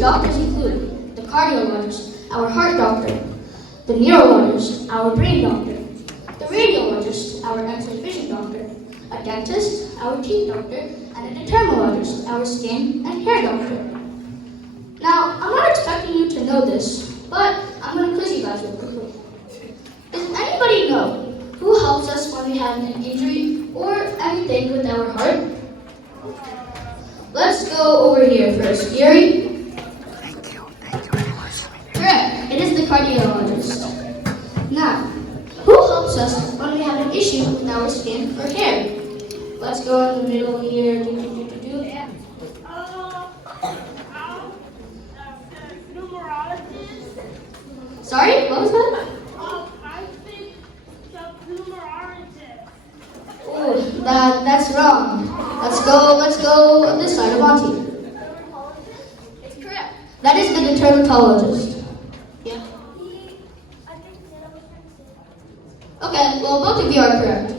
these doctors include the cardiologist, our heart doctor, the neurologist, our brain doctor, the radiologist, our X-ray vision doctor, a dentist, our teeth doctor, and a dermatologist, our skin and hair doctor. Now, I'm not expecting you to know this, but I'm going to quiz you guys real quickly. Does anybody know who helps us when we have an injury or anything with our heart? Let's go over here first. Yuri? Thank you very much. Correct. It is the cardiologist. Now, who helps us when we have an issue with our skin or hair? Let's go in the middle here. Neurologist. Sorry, what was that? I think the neurologist. Oh, that's wrong. Let's go this side of Auntie. It's correct. That is the dermatologist. Yeah. Okay, well both of you are correct.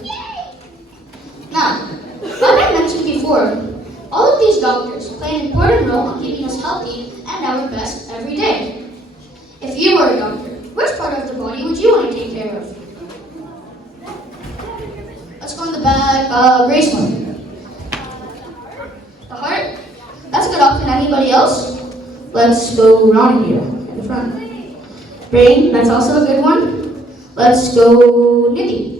Now, like I mentioned before, all of these doctors play an important role in keeping us healthy and our best every day. If you were a doctor, which part of the body would you want to take care of? Let's go in the back. Race one. The heart? That's a good option. Anybody else? Let's go around here in the front. Brain, that's also a good one. Let's go Nikki.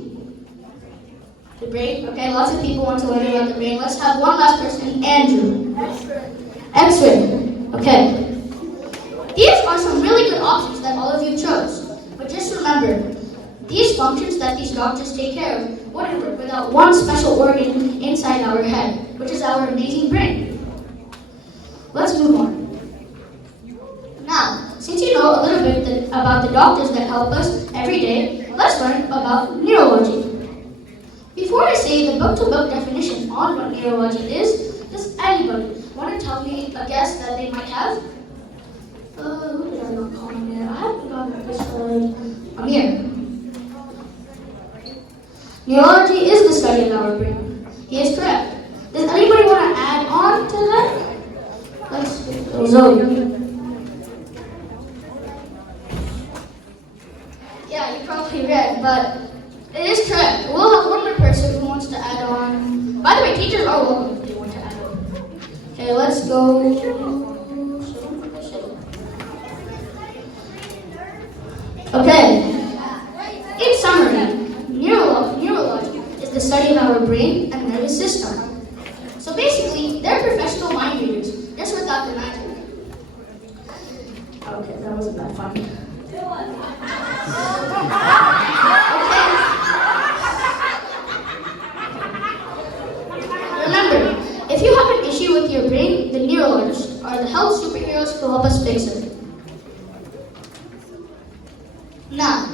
The brain, okay, lots of people want to learn about the brain. Let's have one last person, Andrew. X-ray. Okay. These are some really good options that all of you chose. But just remember, these functions that these doctors take care of wouldn't work without one special organ inside our head, which is our amazing brain. Let's move on. Now, since you know a little bit about the doctors that help us every day, let's learn about neurology. Before I say the book-to-book definition on what neurology is, does anybody want to tell me a guess that they might have? Who did I not call in there? I haven't gotten this slide. Amir. Neurology is the study of our brain. He is correct. Does anybody want to add on to that? Let's go, Zoe. Yeah, you probably read, but it is correct. We'll have one more person who wants to add on. By the way, teachers are welcome if they want to add on. Okay, let's go. Okay. In summary, neurology is the study of our brain and nervous system. So basically, they're professional mind readers, just without the magic. Okay, that wasn't that funny. Remember, if you have an issue with your brain, the neurologists are the health superheroes who help us fix it. Now,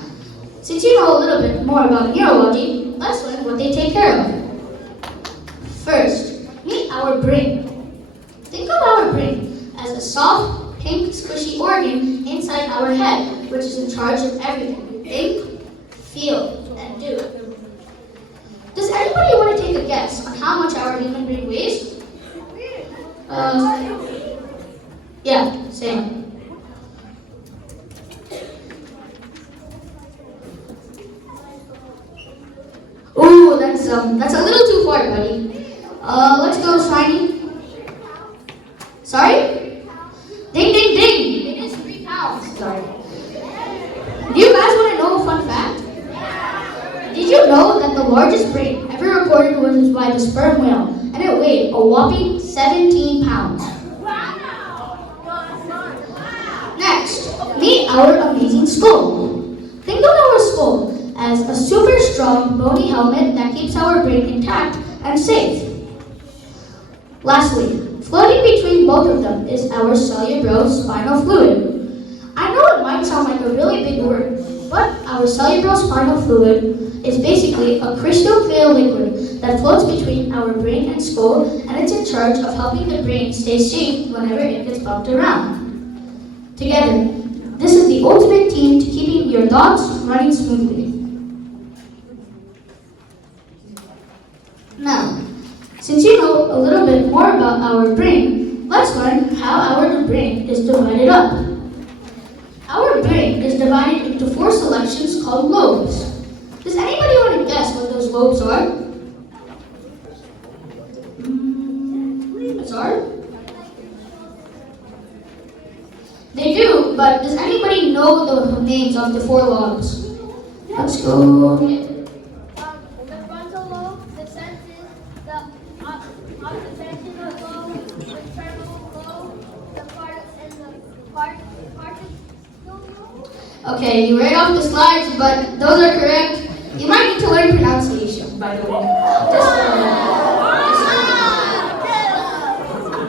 since you know a little bit more about neurology, let's learn what they take care of. First, meet our brain. Think of our brain as a soft, pink, squishy organ inside our head, which is in charge of everything you think, feel, and do. Does anybody want to take a guess on how much our human brain weighs? Yeah, same. Ooh, that's a little too far, buddy. Let's go, Shiny. Sorry? Ding, ding, ding. It is 3 pounds. Sorry. Do you guys want to know a fun fact? Did you know that the largest brain ever recorded was by the sperm whale, and it weighed a whopping 17 pounds? Next, meet our amazing skull. Think of our skull as a super strong, bony helmet that keeps our brain intact and safe. Lastly, floating between both of them is our cerebrospinal fluid. I know it might sound like a really big word, but our cerebrospinal fluid is basically a crystal clear liquid that floats between our brain and skull, and it's in charge of helping the brain stay safe whenever it gets bumped around. Together, this is the ultimate team to keeping your thoughts running smoothly. Now, since you know a little bit more about our brain, let's learn how our brain is divided up. Our brain is divided into 4 selections called lobes. Does anybody want to guess what those lobes are? It's hard. They do, but does anybody know the names of the 4 lobes? Let's go. The frontal lobe, the senses, the occipital lobe, the terminal lobe, the part and the partial lobe. Okay, you read off the slides, but those are correct. You might need to learn pronunciation, by the way.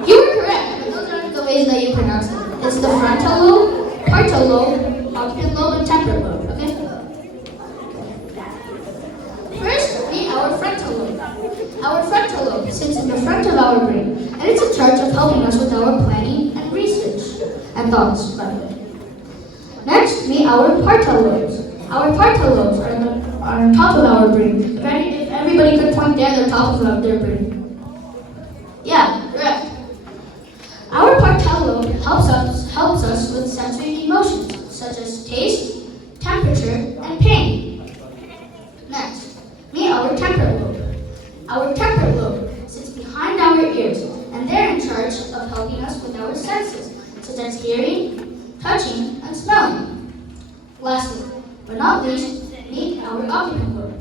You were correct, but those aren't the ways that you pronounce them. It's the frontal lobe, parietal lobe, occipital lobe, and temporal lobe, okay? First, meet our frontal lobe. Our frontal lobe sits in the front of our brain, and it's in charge of helping us with our planning and research, and thoughts, by the way. Next, meet our parietal lobes. Our parietal lobes are on top of our brain. If everybody could point there, the top of their brain. Yeah, correct. Our parietal lobe helps us with sensory emotions, such as taste, temperature, and pain. Next, meet our temporal lobe. Our temporal lobe sits behind our ears, and they're in charge of helping us with our senses, such as hearing, touching, and smelling. Lastly, but not least, meet our occipital lobe.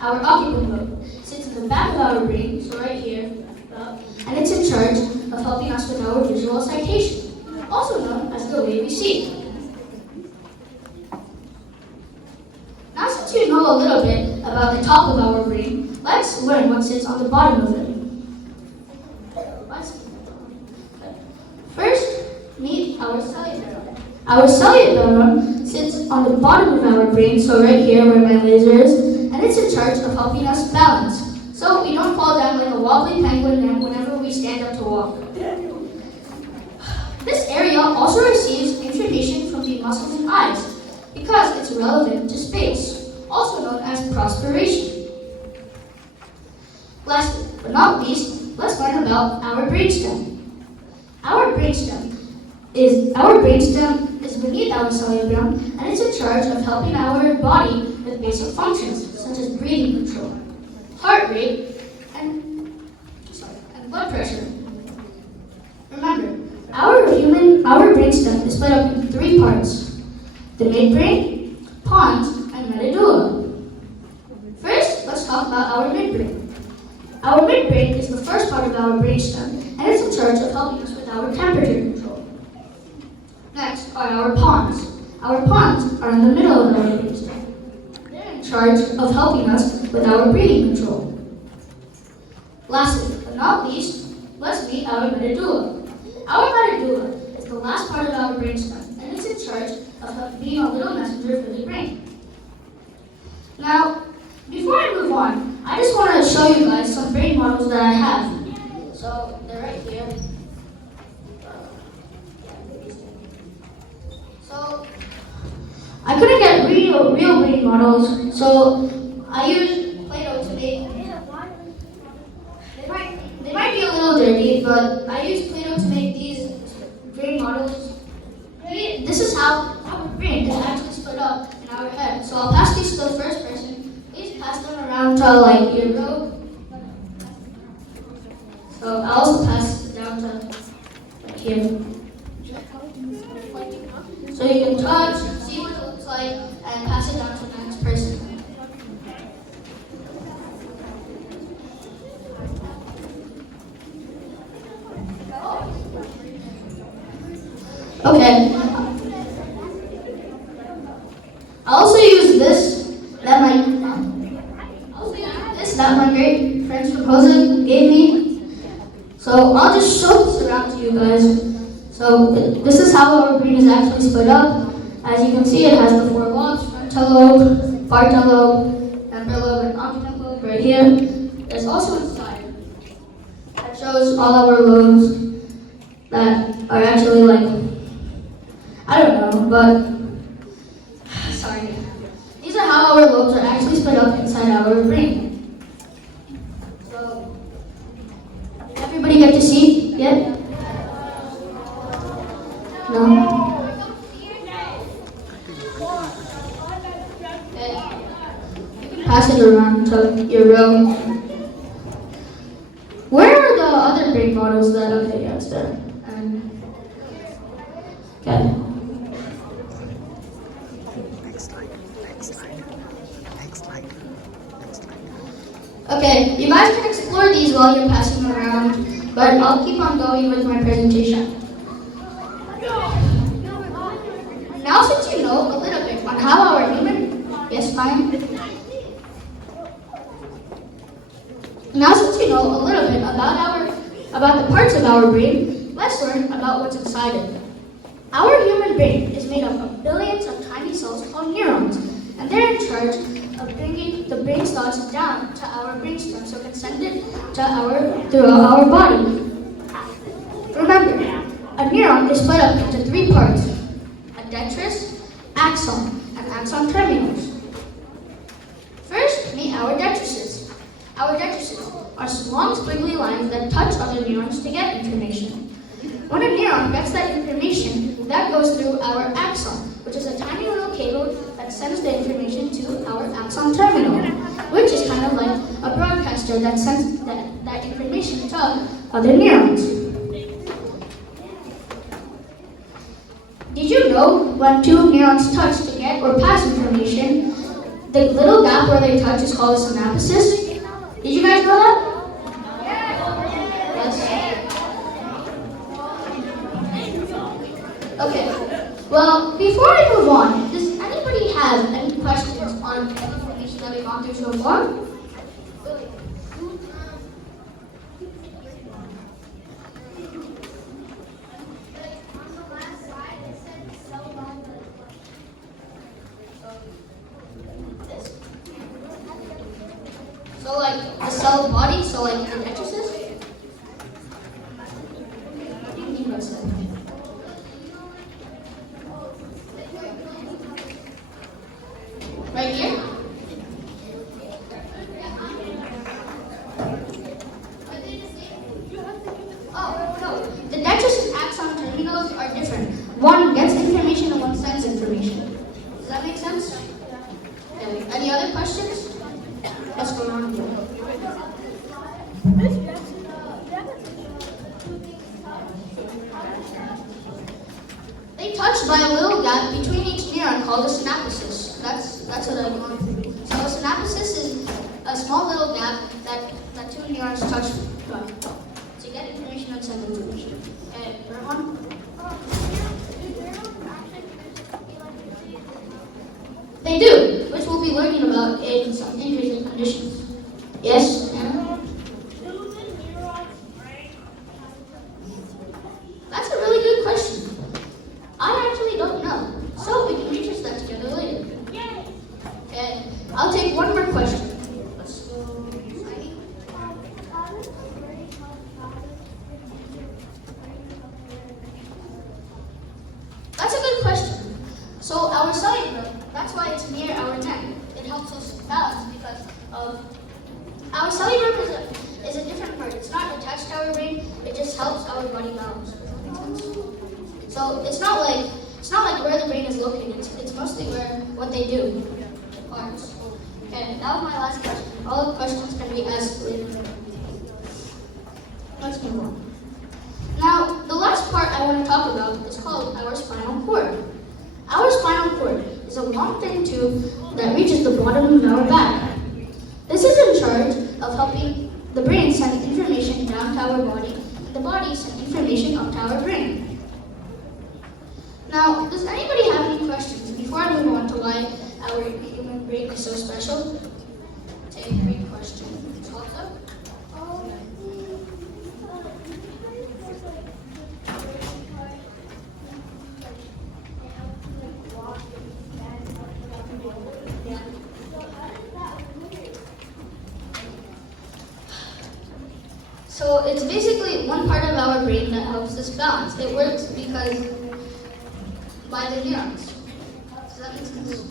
Our occipital lobe sits in the back of our brain, so right here, and it's in charge of helping us with our visual citation, also known as the way we see. Now, since you know a little bit about the top of our brain, let's learn what sits on the bottom of it. First, meet our cerebellum. Our cerebellum sits on the bottom of our brain, so right here where my laser is, and it's in charge of helping us balance, so we don't fall down like a wobbly penguin whenever we stand up to walk. This area also receives information from the muscles and eyes, because it's relevant to space, also known as perspiration. Lastly, but not least, let's learn about our brainstem. Our brainstem is beneath our cerebellum, and it's in charge of helping our body with basic functions such as breathing control, heart rate, and blood pressure. Remember, our brainstem is split up into 3 parts: the midbrain, pons, and medulla. First, let's talk about our midbrain. Our midbrain is the first part of our brainstem, and it's in charge of helping us with our temperature control. Next are our pons. Our pons are in the middle of our brainstem. They're in charge of helping us with our breathing control. Lastly, but not least, let's meet our medulla. Our medulla is the last part of our brainstem, and it's in charge of being a little messenger for the brain. Now, before I move on, I just want to show you guys some brain models that I have. So, they're right here. So, I couldn't get real brain models, so I used Play-Doh to make. They might be a little dirty, but I used Play-Doh to make these brain models. This is how our brain is actually split up in our head. So I'll pass these to the first person. Please pass them around to like your row. So I'll also pass it down to like here. So you can touch, see what it looks like, and pass it down to the next person. Okay. I also use this that my great friends from HOSA gave me. So I'll just show this around to you guys. So this is how our brain is actually split up. As you can see, it has the 4 lobes: frontal lobe, parietal lobe, temporal lobe, and occipital lobe right here. There's also a slide that shows all our lobes that are actually like, I don't know, but sorry. These are how our lobes are actually split up inside our brain. So, did everybody get to see? Yeah? Pass it around to your row. Where are the other brain models that, okay, yeah, it's there. And, okay. Next slide. Next slide. Next slide. Next slide. Okay, you guys can explore these while you're passing them around, but I'll keep on going with my presentation. Now since you know a little bit on how our human, yes, fine. Now since you know a little bit about the parts of our brain, let's learn about what's inside it. Our human brain is made up of billions of tiny cells called neurons, and they're in charge of bringing the brain's thoughts down to our brainstem so we can send it to throughout our body. Remember, a neuron is split up into three parts: a detritus, axon, and axon terminals. First, meet our detritus. Our detritus are long squiggly lines that touch other neurons to get information. When a neuron gets that information, that goes through our axon, which is a tiny little cable that sends the information to our axon terminal, which is kind of like a broadcaster that sends that information to other neurons. Did you know when two neurons touch to get or pass information, the little gap where they touch is called a synapsis? Did you guys know that? Yes. Okay. Well, before I move on, does anybody have any questions on the information that we've gone through so far? So like the cell body, so like the detritus? What do you mean by cell? Right here? Oh, no. The detritus and axon terminals are different. One gets information and one sends information. Does that make sense? Okay. Any other questions? What's going on here? They touch by a little gap between each neuron called a synapsis. That's what I want. So a synapsis is a small little gap that two neurons touch by to get information and send information. Okay, everyone? They do, which we'll be learning about in some injuries and conditions. Yes, Anna? That's a really good question. I actually don't know, so we can research that together later. Okay, I'll take one more question. Let's go. That's a good question. So our cerebrum, that's why it's near our neck. It helps us balance because of our cerebrum is a different part. It's not attached to our brain. It just helps our body balance. Does that make sense? So it's not like where the brain is located. It's mostly what they do. Parts. Okay, that was my last question. All the questions can be asked later. Let's move on. Now, the last part I want to talk about is called our spinal cord. Our spinal cord is a long thin tube that reaches the bottom of our back. This is in charge of helping the brain send information down to our body, and the body send information up to our brain. Now, does anybody have any questions before I move on to why our human brain is so special? Take a great question. HOSA? So it's basically one part of our brain that helps us balance. It works because by the neurons. Does that make sense?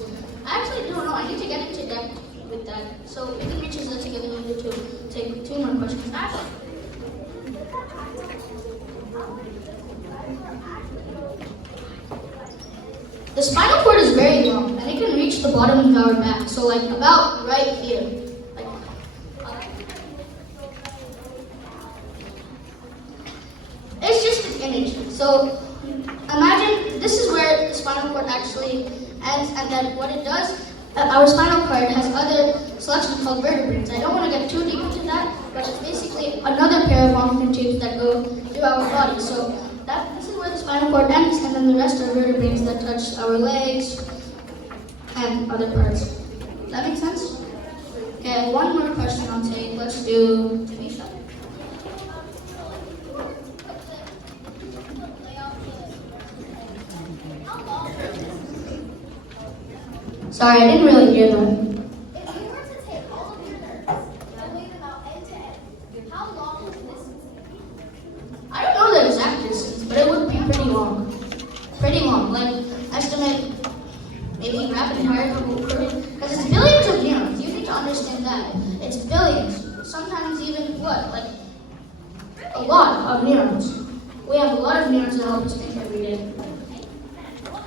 I actually don't know. I need to get into depth with that. So we can research that together later to take two more questions. The spinal cord is very long and it can reach the bottom of our back, so like about right here. It's just an image. So imagine this is where the spinal cord actually ends, and then what it does, our spinal cord has other selections called vertebrates. I don't want to get too deep into that, but it's basically another pair of long tubes that go through our body. So this is where the spinal cord ends, and then the rest are vertebrates that touch our legs and other parts. Does that make sense? Okay, one more question I'll take. Let's do Tanisha. Sorry, I didn't really hear that. If you were to take all of your nerves and weigh them out end to end, how long would this be? I don't know the exact distance, but it would be pretty long. Pretty long. Like, estimate, maybe rapid fire, because it's billions of neurons. You need to understand that. It's billions. Sometimes even what? Like, a lot of neurons. We have a lot of neurons that help us think every day.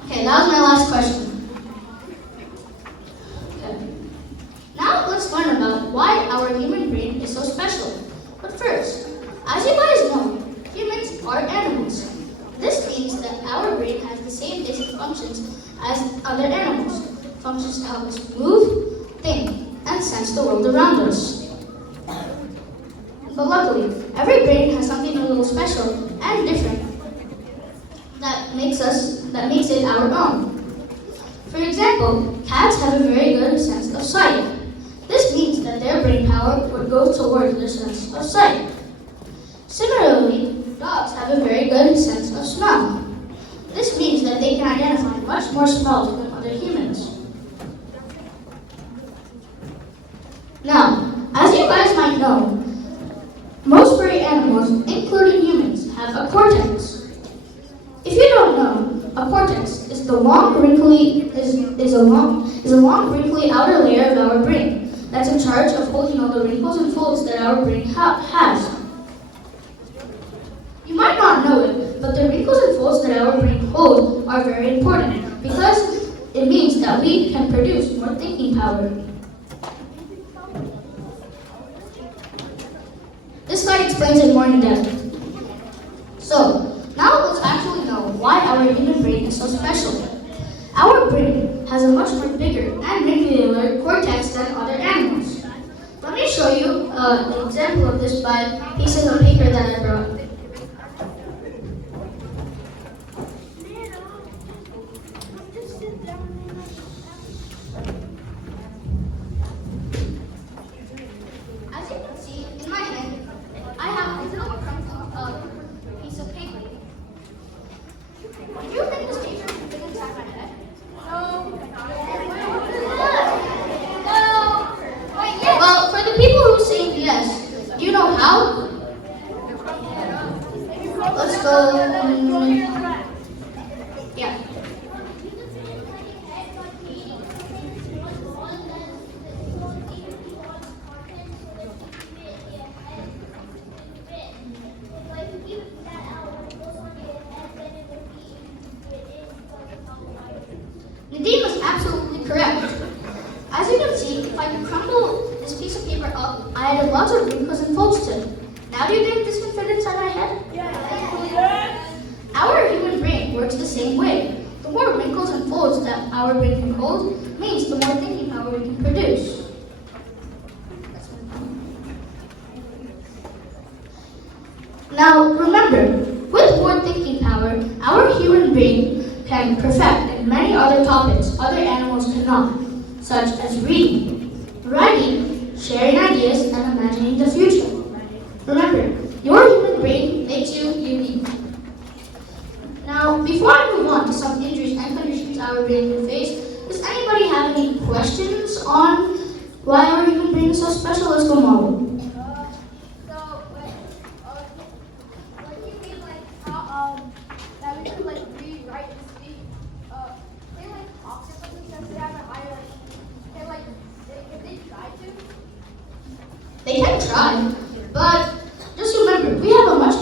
Okay, that was my last question. Now let's learn about why our human brain is so special. But first, as you guys know, humans are animals. This means that our brain has the same basic functions as other animals. Functions to help us move, think, and sense the world around us. But luckily, every brain has something a little special and different that makes it our own. For example, cats have a very good sense of sight. This means that their brain power would go towards their sense of sight. Similarly, dogs have a very good sense of smell. This means that they can identify much more smells than other humans. Now, as you guys might know, most furry animals, including humans, have a cortex. If you don't know, a cortex is a long, wrinkly outer layer of our brain that's in charge of holding all the wrinkles and folds that our brain has. You might not know it, but the wrinkles and folds that our brain holds are very important because it means that we can produce more thinking power. This slide explains it more in depth. So, now let's actually know why our human brain is so special. Our brain has a much more bigger and regular cortex than other animals. Let me show you an example of this by pieces of paper that I brought. As you can see, in my hand, I have a little crumpled piece of paper. Do you think this paper can fit inside my head? Well, for the people who say yes, do you know how? Let's go. Yeah. Nadeem is absolutely correct. As you can see, if I crumble this piece of paper up, I added lots of wrinkles and folds to it. Now do you think this can fit inside my head? Yes. Our human brain works the same way. The more wrinkles and folds that our brain can hold means the more thinking power we can produce. Now remember, with more thinking power, our human brain can perfect in many other topics other animals cannot, such as reading, writing, sharing ideas, and imagining the future. Remember, your human brain makes you unique. Now, before I move on to some injuries and conditions our brain will face, does anybody have any questions on why our human brain is so special? Let's go, Marvel. What do you mean, like, how, that we could, like, read, write, and speak? They, like, octopuses, since they have an eye, like, if they try to? They can try, but just remember, we have a much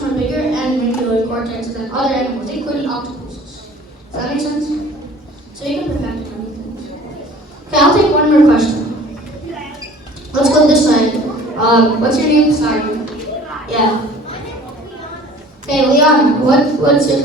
more bigger and regular cortex than other animals, including octopuses. Does that make sense? name? Sorry. Yeah. Okay, Leon, what's your...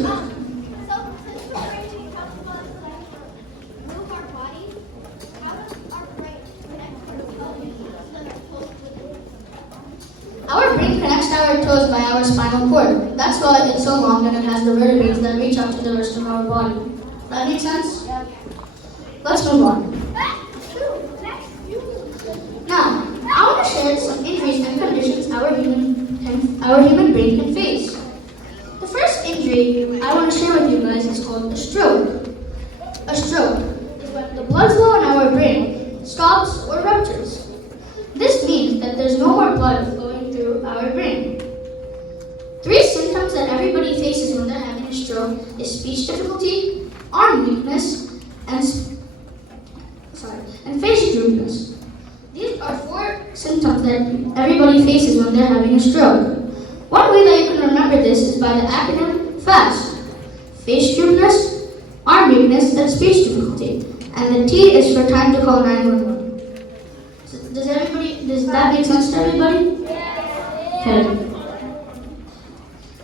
Our brain connects to our toes by our spinal cord. That's why it's so long and it has the vertebrae that reach out to the rest of our body. That makes sense? Yeah. Let's move on. Now, I want to share some injuries and conditions our human brain can face. The first injury I want to share with you guys is called a stroke. A stroke is when the blood flow in our brain stops or ruptures. This means that there's no more blood flowing through our brain. Three symptoms that everybody faces when they're having a stroke is speech difficulty, arm weakness, and face droopiness. These are four symptoms that everybody faces when they're having a stroke. One way that you can remember this is by the acronym FAST. Face droopiness, arm weakness, and speech difficulty. And the T is for time to call 911. Does that make sense to everybody? Okay.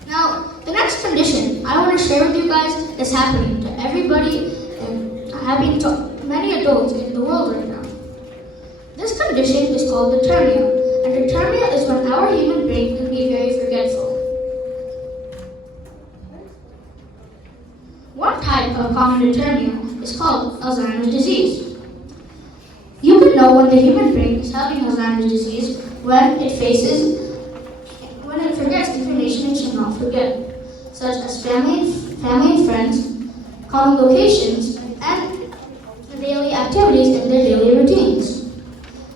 Now, the next condition I want to share with you guys is happening to everybody and happening to many adults in the world right now. This condition is called determia, and determia is when our human brain can be very forgetful. One type of common determia is called Alzheimer's disease. You can know when the human brain is having Alzheimer's disease when it forgets information it should not forget, such as family and friends, common locations, and the daily activities in their daily routines.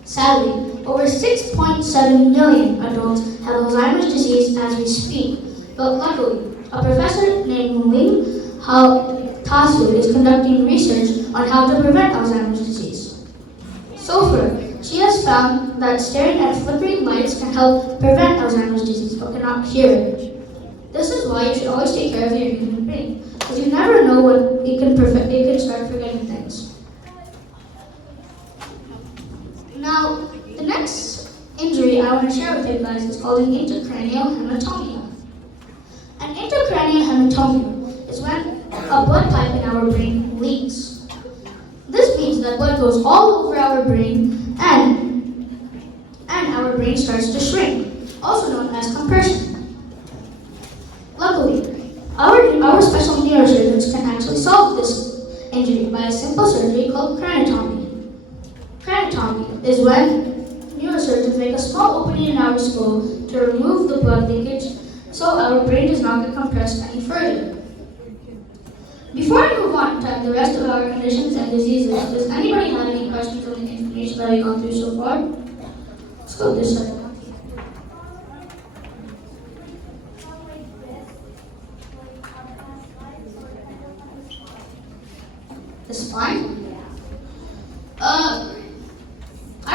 Sadly, over 6.7 million adults have Alzheimer's disease as we speak, but luckily, a professor named Ling Hao Tasu is conducting research on how to prevent Alzheimer's disease. So far, she has found that staring at flickering lights can help prevent Alzheimer's disease, but cannot cure it. This is why you should always take care of your human brain, because you never know when it can start forgetting things. Now, the next injury I want to share with you guys is called an intracranial hematomia. An intracranial hematomia is when a blood pipe in our brain leaks. This means that blood goes all over our brain and our brain starts to shrink, also known as compression. Luckily, our special neurosurgeons can actually solve this injury by a simple surgery called craniotomy. Craniotomy is when neurosurgeons make a small opening in our skull to remove the blood leakage so our brain does not get compressed any further. Before I move on to the rest of our conditions and diseases, does anybody have any questions on the information that we've gone through so far? Let's go this side. The spine? I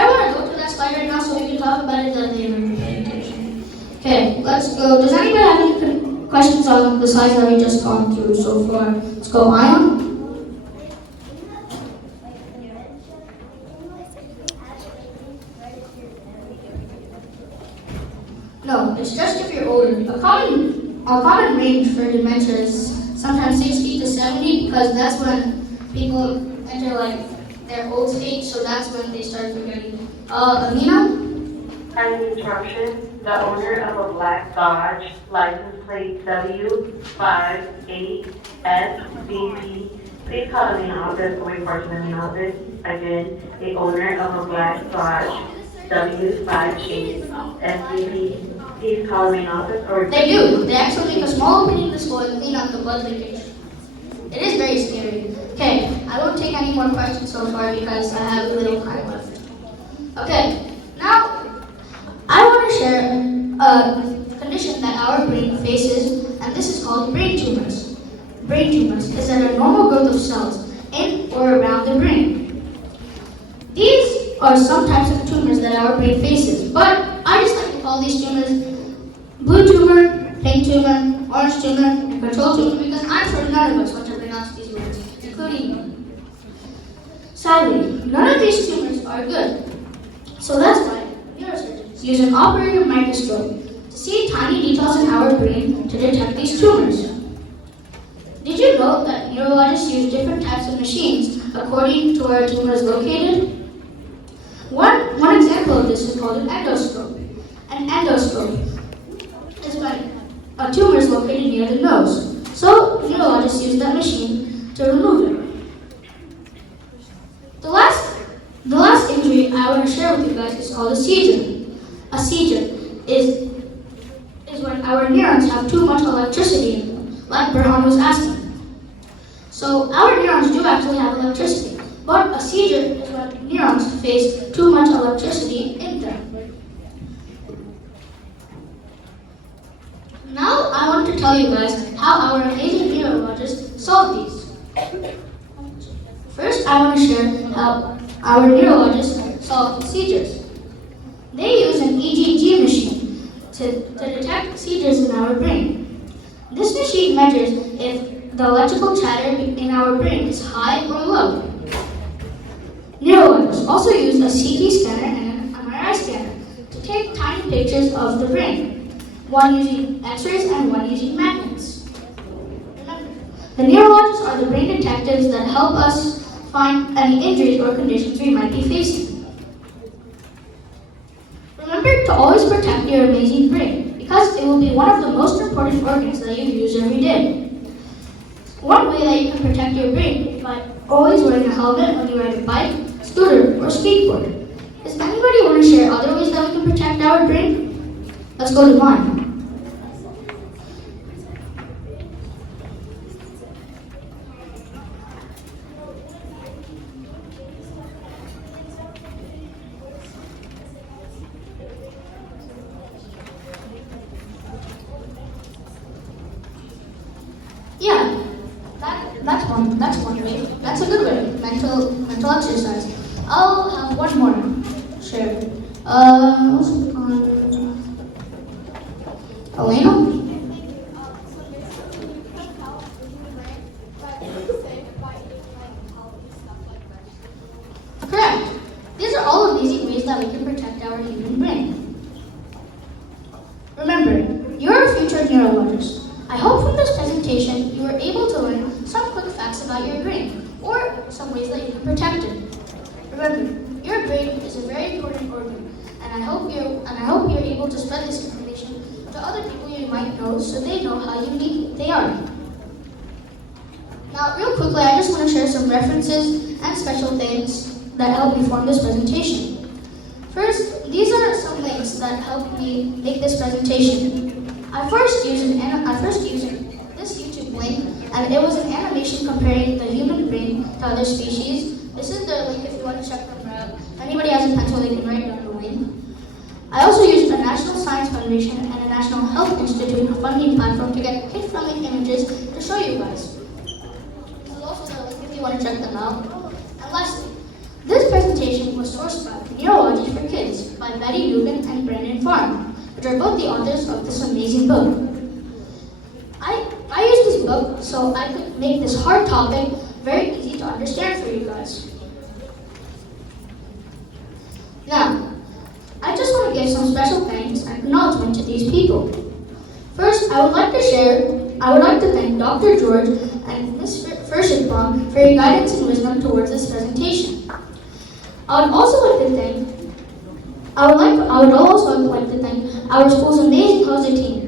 want to go to that slide right now so we can talk about it at the end of the presentation. Okay, let's go. Does anybody have any questions on the slides that we just gone through so far? Let's go, Ion. No, it's just if you're older. A common range for dementia is sometimes 60 to 70 because that's when people enter their old stage, so that's when they start forgetting. Amina? As an interruption, the owner of a black Dodge license plate W58SVP, please call the main office or report to the main office. Again, the owner of a black Dodge W58SVP, please call the main office or... They do. They actually make a small opening in the skull and clean out the blood leakage. It is very scary. Okay, I won't take any more questions so far because I have a little time left. Okay, now I want to share a condition that our brain faces, and this is called brain tumors. Brain tumors is a normal growth of cells in or around the brain. These are some types of tumors that our brain faces, but I just like to call these tumors blue tumor, pink tumor, orange tumor, and control tumor because I'm sure none of us want to pronounce these words, including me. Sadly, none of these tumors are good, so that's why neurosurgeons use an operator microscope to see tiny details in our brain to detect these tumors. Did you know that neurologists use different types of machines according to where a tumor is located? One example of this is called an endoscope. An endoscope is when a tumor is located near the nose. So neurologists use that machine to remove it. The last injury I want to share with you guys is called a seizure. A seizure is when our neurons have too much electricity in them, like Berhan was asking. So our neurons do actually have electricity, but a seizure is when neurons face too much electricity in them. Now I want to tell you guys how our amazing neurologists solve these. First, I want to share how our neurologists solve seizures. They use an EEG machine to detect seizures in our brain. This machine measures if the electrical chatter in our brain is high or low. Neurologists also use a CT scanner and an MRI scanner to take tiny pictures of the brain, one using X-rays and one using magnets. Remember, the neurologists are the brain detectives that help us find any injuries or conditions we might be facing. Remember to always protect your amazing brain, because it will be one of the most important organs that you use every day. One way that you can protect your brain is by always wearing a helmet when you ride a bike, scooter, or skateboard. Does anybody want to share other ways that we can protect our brain? Let's go to mine. Yeah, that's one way. That's a good way. Mental exercise. I'll have one more. Sure. What's it called? Elena? Correct. These are all amazing ways that we can protect our human brain. Remember, you're a future neurologist. I hope from this presentation you were able to learn some quick facts about your brain, or some ways that you can protect it. Remember, your brain is a very important organ, and I hope you're able to spread this information to other people you might know so they know how unique they are. Now, real quickly, I just want to share some references and special things that helped me form this presentation. First, these are some links that helped me make this presentation. I first used this YouTube link, and it was an animation comparing the human brain to other species. This is the link if you want to check them out. If anybody has a pencil, they can write down the link. I also used the National Science Foundation and the National Health Institute funding platform to get kid-friendly images to show you guys. This is also the link if you want to check them out. And lastly, this presentation was sourced by Neurology for Kids by Betty Dugan and Brandon Farm, which are both the authors of this amazing book. I used this book so I could make this hard topic very easy to understand for you guys. Now, I just want to give some special thanks and acknowledgement to these people. First, I would like to thank Dr. George and Ms. Fershitbaum for your guidance and wisdom towards this presentation. I would also like to thank our school's amazing HOSA team.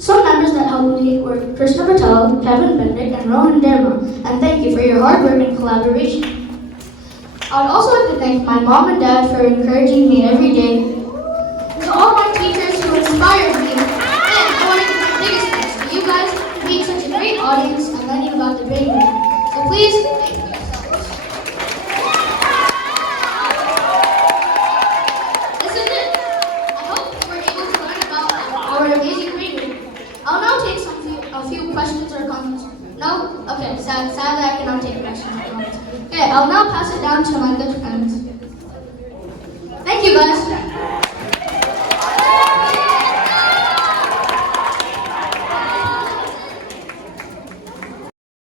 Some members that helped me were Krishna Patel, Kevin Bendick, and Rohan Derma, and thank you for your hard work and collaboration. I would also like to thank my mom and dad for encouraging me every day, to all my teachers who inspired me, and I want to give my biggest thanks to you guys for being such a great audience and learning about the brain. So please, thank you. A few questions or comments? No? Okay, sadly I cannot take questions or comments. Okay, I'll now pass it down to my good friends. Thank you guys.